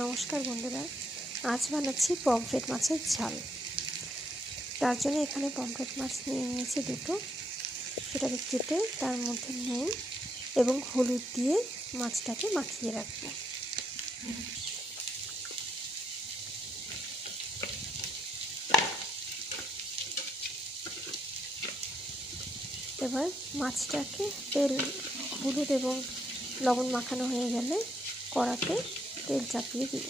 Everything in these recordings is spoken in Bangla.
নমস্কার বন্ধুরা, আজ বানাচ্ছি পমফ্রেট মাছের ঝাল। তার জন্য এখানে পমফ্রেট মাছ নিয়ে নিয়েছি দুটো। সেটাকে কেটে তার মধ্যে নুন এবং হলুদ দিয়ে মাছটাকে মাখিয়ে রাখবো। এবার মাছটাকে হলুদ এবং লবণ মাখানো হয়ে গেলে কড়াতে তেল চাপিয়ে দিব।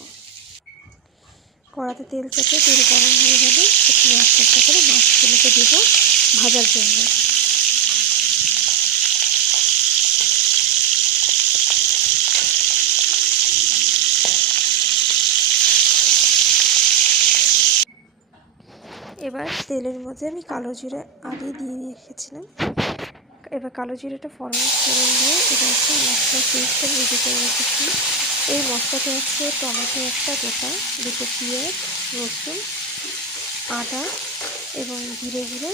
কড়াতে তেল চাপিয়ে তেল গরম হয়ে গেলে সেখানে একটা একটা করে মাছগুলোকে দেবো ভাজার জন্য। এবার তেলের মধ্যে আমি কালো জিরে আগে দিয়ে রেখেছিলাম। এবার কালো জিরেটা ফোড়ন দিয়ে এটা একটা মশলা পেস্ট রেডি করে রেখেছি। এই মশলাতে আছে টমেটো একটা গোটা, দুটো পেঁয়াজ, রসুন, আদা এবং জিরে গুঁড়ো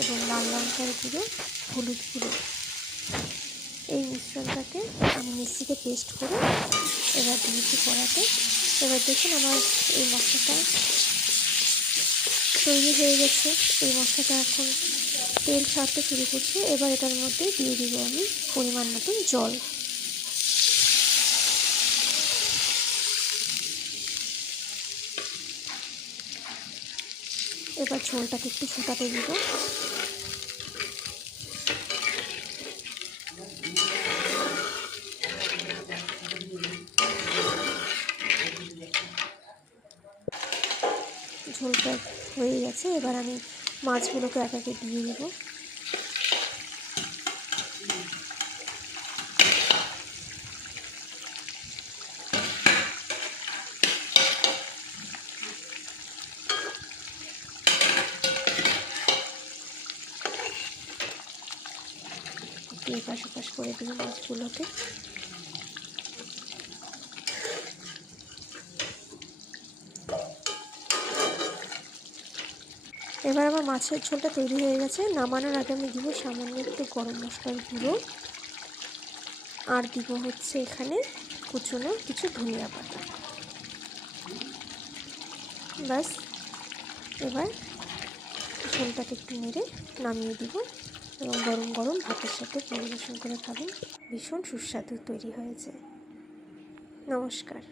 এবং লাল লঙ্কার গুঁড়ো, হলুদ গুঁড়ো। এই মিশ্রণটাকে আমি মিক্সিতে পেস্ট করে এবার দিয়েছি কড়াতে। এবার দেখুন আমার এই মশলাটা তৈরি হয়ে গেছে। এই মশলাটা এখন তেল ছাড়তে শুরু করছে। এবার এটার মধ্যে দিয়ে দিব আমি পরিমাণ মতন জল। এবার ঝোলটাকে একটু ফুটাতে দিব। ঝোলটা হয়ে গেছে। এবার আমি মাছগুলোকে এক একে দিয়ে দেব। এপাশ ওপাশ করে দেব মাছগুলোকে। এবার আমার মাছের ঝোলটা তৈরি হয়ে গেছে। নামানোর আগে আমি দিব সামান্য একটু গরম মশলার গুঁড়ো, আর দিব হচ্ছে এখানে কুচনো কিছু ধনিয়া পাতা। ব্যাস, এবার ঝোলটাকে একটু নেড়ে নামিয়ে দিব এবং গরম গরম ভাতের সাথে পরিবেশন করে খাবেন। ভীষণ সুস্বাদু তৈরি হয়েছে। নমস্কার।